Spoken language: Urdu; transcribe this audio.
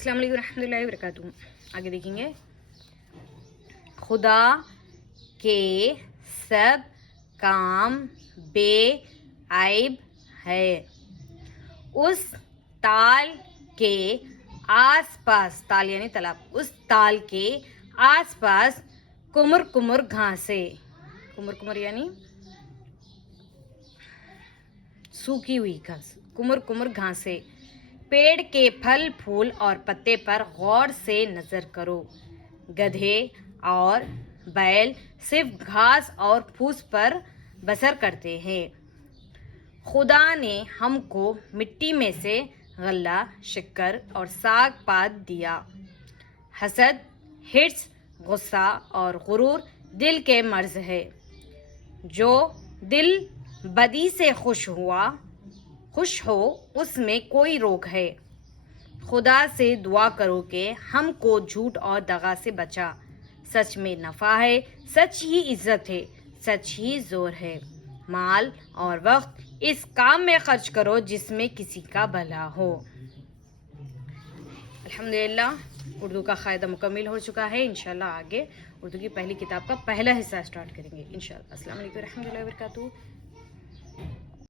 السلام علیکم ورحمۃ اللہ وبرکاتہ. آگے دیکھیں گے. خدا کے سب کام بے عیب ہے. اس تال کے آس پاس، تال یعنی تالاب، اس تال کے آس پاس کمر کمر گھاسیں، کمر کمر یعنی سوکھی ہوئی گھاس، کمر کمر گھاسیں. پیڑ کے پھل پھول اور پتے پر غور سے نظر کرو. گدھے اور بیل صرف گھاس اور پھوس پر بسر کرتے ہیں. خدا نے ہم کو مٹی میں سے غلہ، شکر اور ساگ پات دیا. حسد، حرص، غصہ اور غرور دل کے مرض ہے. جو دل بدی سے خوش ہو اس میں کوئی روک ہے. خدا سے دعا کرو کہ ہم کو جھوٹ اور دغا سے بچا. سچ میں نفع ہے، سچ ہی عزت ہے، سچ ہی زور ہے. مال اور وقت اس کام میں خرچ کرو جس میں کسی کا بھلا ہو. الحمدللہ اردو کا قاعدہ مکمل ہو چکا ہے. انشاءاللہ آگے اردو کی پہلی کتاب کا پہلا حصہ اسٹارٹ کریں گے انشاءاللہ. السلام علیکم ورحمۃ اللہ وبرکاتہ.